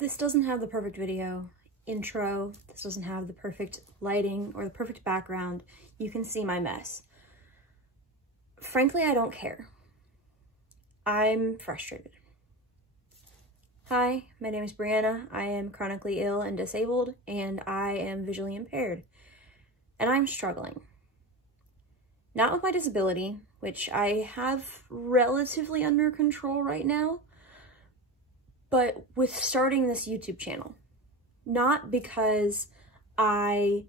This doesn't have the perfect video intro. This doesn't have the perfect lighting or the perfect background. You can see my mess. Frankly, I don't care. I'm frustrated. Hi, my name is Brianna. I am chronically ill and disabled, and I am visually impaired. And I'm struggling. Not with my disability, which I have relatively under control right now, but with starting this YouTube channel. Not because I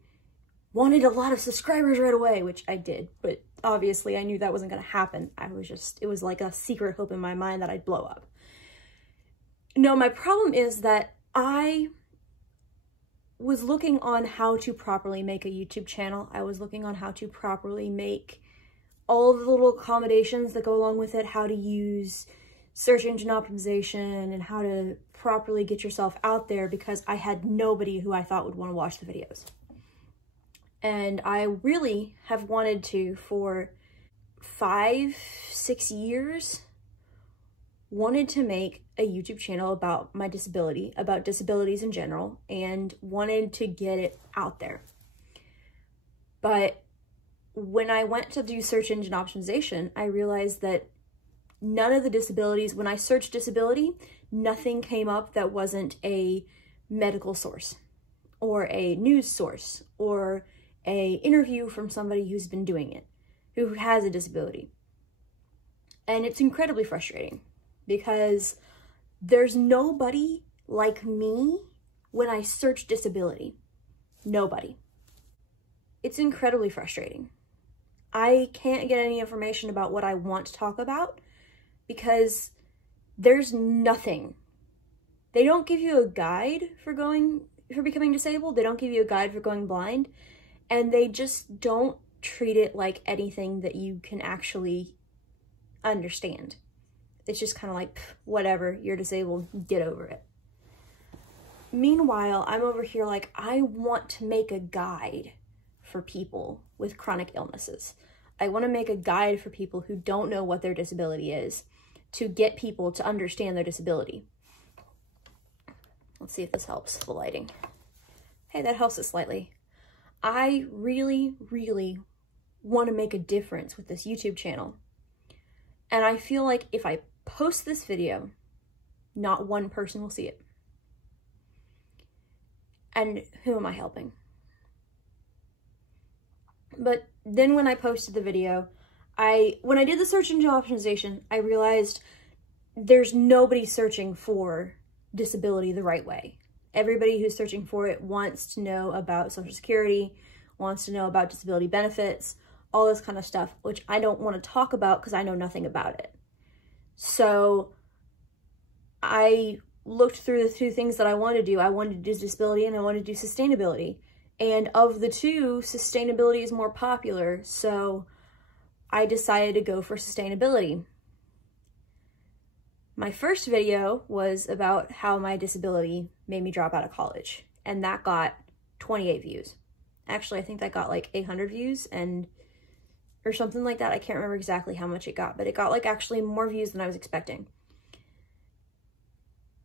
wanted a lot of subscribers right away, which I did, but obviously I knew that wasn't going to happen. It was like a secret hope in my mind that I'd blow up. No, my problem is that I was looking on how to properly make a YouTube channel. I was looking on how to properly make all the little accommodations that go along with it, how to use search engine optimization and how to properly get yourself out there, because I had nobody who I thought would want to watch the videos. And I really have wanted to, for 5-6 years, wanted to make a YouTube channel about my disability, about disabilities in general, and wanted to get it out there. But when I went to do search engine optimization, I realized that none of the disabilities, when I searched disability, nothing came up that wasn't a medical source or a news source or a interview from somebody who's been doing it, who has a disability. And it's incredibly frustrating because there's nobody like me when I search disability. Nobody. It's incredibly frustrating. I can't get any information about what I want to talk about because there's nothing. They don't give you a guide for becoming disabled. They don't give you a guide for going blind. And they just don't treat it like anything that you can actually understand. It's just kind of like, whatever, you're disabled, get over it. Meanwhile, I'm over here like, I want to make a guide for people with chronic illnesses. I want to make a guide for people who don't know what their disability is, to get people to understand their disability. Let's see if this helps, the lighting. Hey, that helps it slightly. I really, really want to make a difference with this YouTube channel. And I feel like if I post this video, not one person will see it. And who am I helping? But then when I posted the video, when I did the search engine optimization, I realized there's nobody searching for disability the right way. Everybody who's searching for it wants to know about Social Security, wants to know about disability benefits, all this kind of stuff, which I don't want to talk about because I know nothing about it. So I looked through the two things that I wanted to do. I wanted to do disability and I wanted to do sustainability. And of the two, sustainability is more popular, so I decided to go for sustainability. My first video was about how my disability made me drop out of college, and that got 28 views. Actually, I think that got like 800 views or something like that. I can't remember exactly how much it got, but it got like actually more views than I was expecting.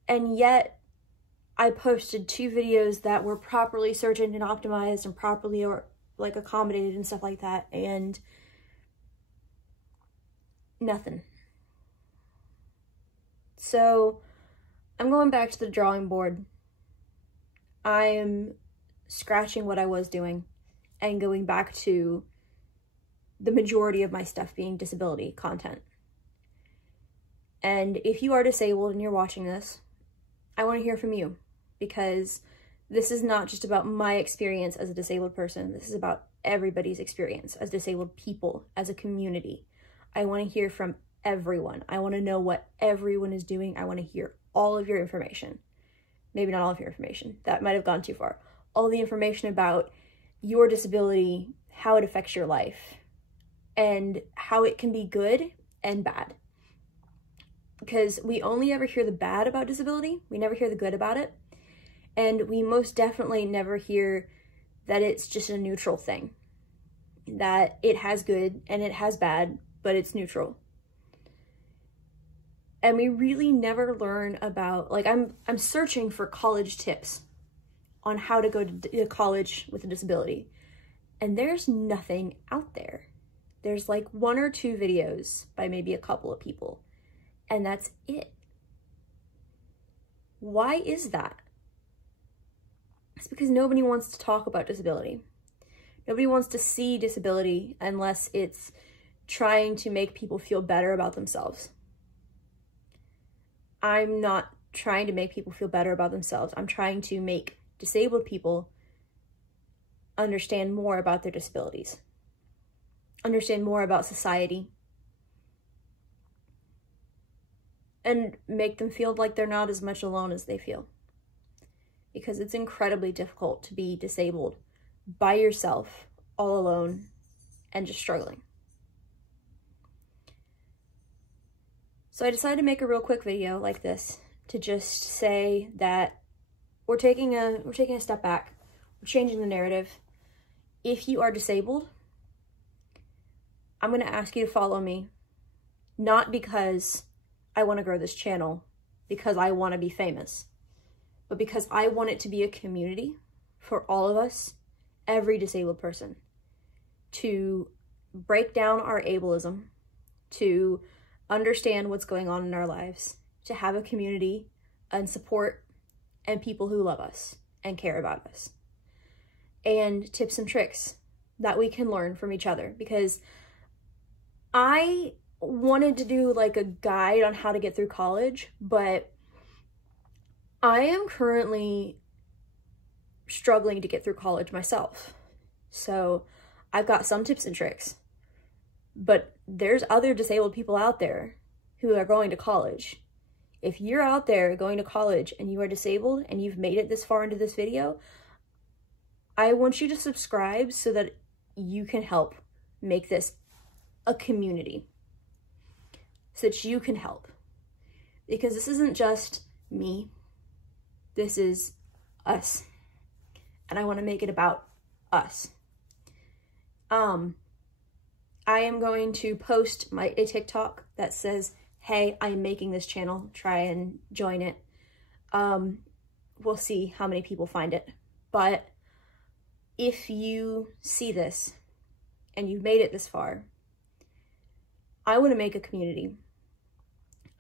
And yet, I posted 2 videos that were properly search engine optimized and properly like accommodated and stuff like that, and nothing. So I'm going back to the drawing board. I'm scratching what I was doing and going back to the majority of my stuff being disability content. And if you are disabled and you're watching this, I want to hear from you, because this is not just about my experience as a disabled person. This is about everybody's experience as disabled people, as a community. I want to hear from everyone. I want to know what everyone is doing. I want to hear all of your information. Maybe not all of your information. That might have gone too far. All the information about your disability, how it affects your life, and how it can be good and bad. Because we only ever hear the bad about disability. We never hear the good about it. And we most definitely never hear that it's just a neutral thing. That it has good and it has bad, but it's neutral. And we really never learn about, like, I'm searching for college tips on how to go to college with a disability. And there's nothing out there. There's like 1 or 2 videos by maybe a couple of people. And that's it. Why is that? It's because nobody wants to talk about disability. Nobody wants to see disability unless it's trying to make people feel better about themselves. I'm not trying to make people feel better about themselves. I'm trying to make disabled people understand more about their disabilities, understand more about society, and make them feel like they're not as much alone as they feel. Because it's incredibly difficult to be disabled by yourself, all alone, and just struggling. So I decided to make a real quick video like this to just say that we're taking a step back. We're changing the narrative. If you are disabled, I'm going to ask you to follow me, not because I want to grow this channel, because I want to be famous, but because I want it to be a community for all of us, every disabled person, to break down our ableism, to understand what's going on in our lives, to have a community and support and people who love us and care about us, and tips and tricks that we can learn from each other. Because I wanted to do like a guide on how to get through college, but I am currently struggling to get through college myself. So I've got some tips and tricks, but there's other disabled people out there who are going to college. If you're out there going to college and you are disabled and you've made it this far into this video, I want you to subscribe so that you can help make this a community, so that you can help. Because this isn't just me, this is us. And I want to make it about us. I am going to post a TikTok that says, hey, I'm making this channel, try and join it. We'll see how many people find it. But if you see this and you've made it this far, I want to make a community.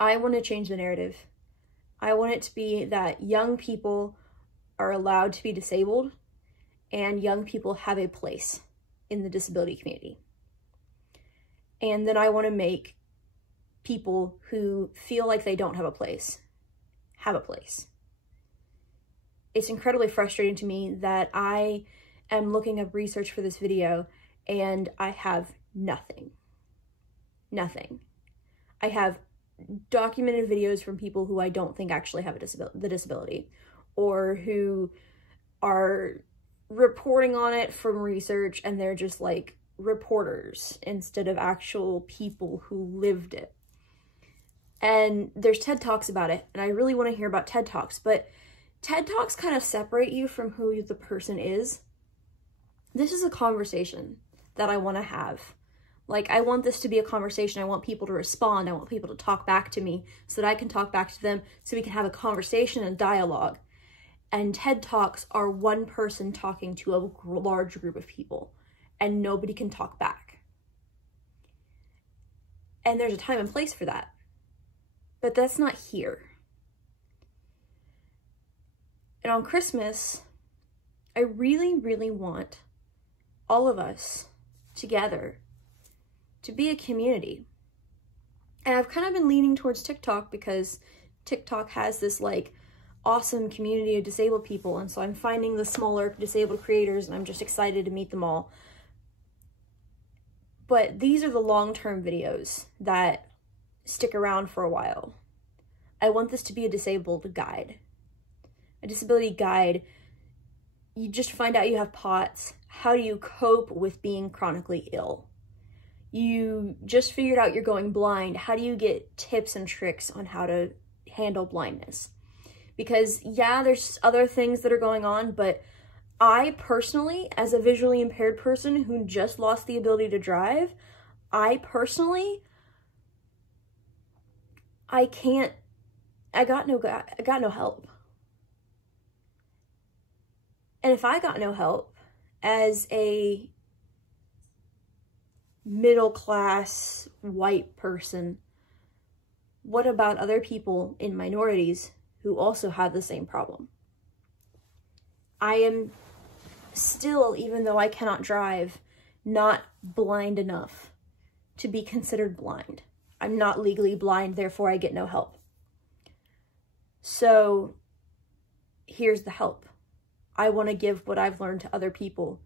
I want to change the narrative. I want it to be that young people are allowed to be disabled and young people have a place in the disability community. And then I want to make people who feel like they don't have a place, have a place. It's incredibly frustrating to me that I am looking up research for this video and I have nothing. Nothing. I have documented videos from people who I don't think actually have the disability, or who are reporting on it from research and they're just like reporters instead of actual people who lived it. And there's TED Talks about it, and I really want to hear about TED Talks, but TED Talks kind of separate you from who the person is. This is a conversation that I want to have. Like, I want this to be a conversation. I want people to respond. I want people to talk back to me so that I can talk back to them, so we can have a conversation and dialogue. And TED Talks are one person talking to a large group of people, and nobody can talk back. And there's a time and place for that. But that's not here. And on Christmas, I really, really want all of us together to be a community. And I've kind of been leaning towards TikTok because TikTok has this like awesome community of disabled people, and so I'm finding the smaller disabled creators and I'm just excited to meet them all. But these are the long-term videos that stick around for a while. I want this to be a disabled guide. A disability guide. You just find out you have POTS. How do you cope with being chronically ill? You just figured out you're going blind. How do you get tips and tricks on how to handle blindness? Because yeah, there's other things that are going on, but I personally, as a visually impaired person who just lost the ability to drive, I personally I got no help. And if I got no help as a middle-class white person, what about other people in minorities who also have the same problem? I am still, even though I cannot drive, not blind enough to be considered blind. I'm not legally blind, therefore I get no help. So here's the help. I want to give what I've learned to other people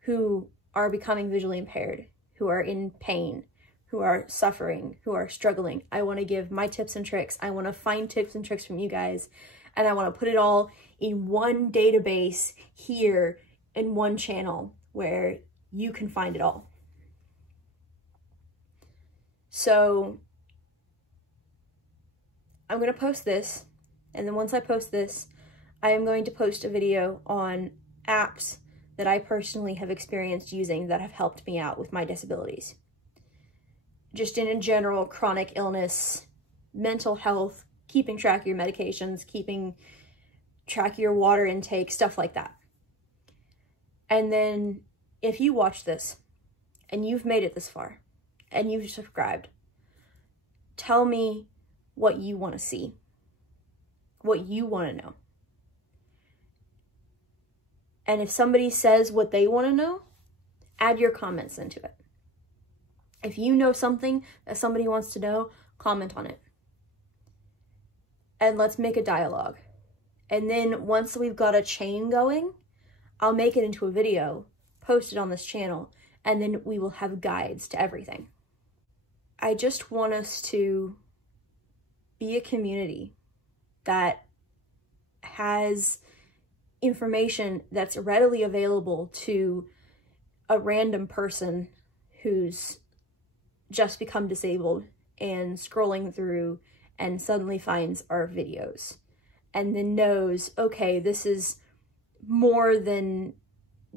who are becoming visually impaired, who are in pain, who are suffering, who are struggling. I want to give my tips and tricks. I want to find tips and tricks from you guys, and I want to put it all in one database here in one channel where you can find it all. So I'm going to post this, and then once I post this, I am going to post a video on apps that I personally have experienced using that have helped me out with my disabilities. Just in general, chronic illness, mental health, keeping track of your medications, keeping track of your water intake, stuff like that. And then if you watch this and you've made it this far and you've subscribed, tell me what you want to see, what you want to know. And if somebody says what they want to know, add your comments into it. If you know something that somebody wants to know, comment on it. And let's make a dialogue. And then once we've got a chain going, I'll make it into a video, post it on this channel, and then we will have guides to everything. I just want us to be a community that has information that's readily available to a random person who's just become disabled and scrolling through and suddenly finds our videos and then knows, okay, this is more than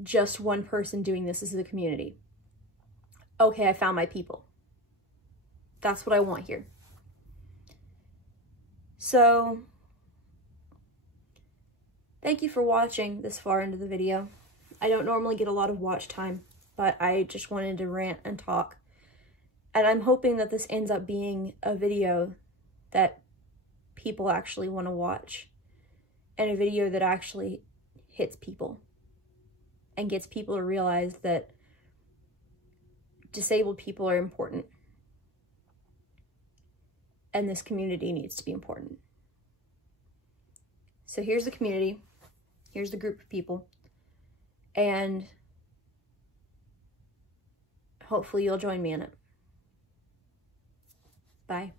just one person doing this. This is a community. Okay, I found my people. That's what I want here. So thank you for watching this far into the video. I don't normally get a lot of watch time, but I just wanted to rant and talk. And I'm hoping that this ends up being a video that people actually want to watch, and a video that actually hits people and gets people to realize that disabled people are important and this community needs to be important. So here's the community, here's the group of people, and hopefully you'll join me in it. Bye.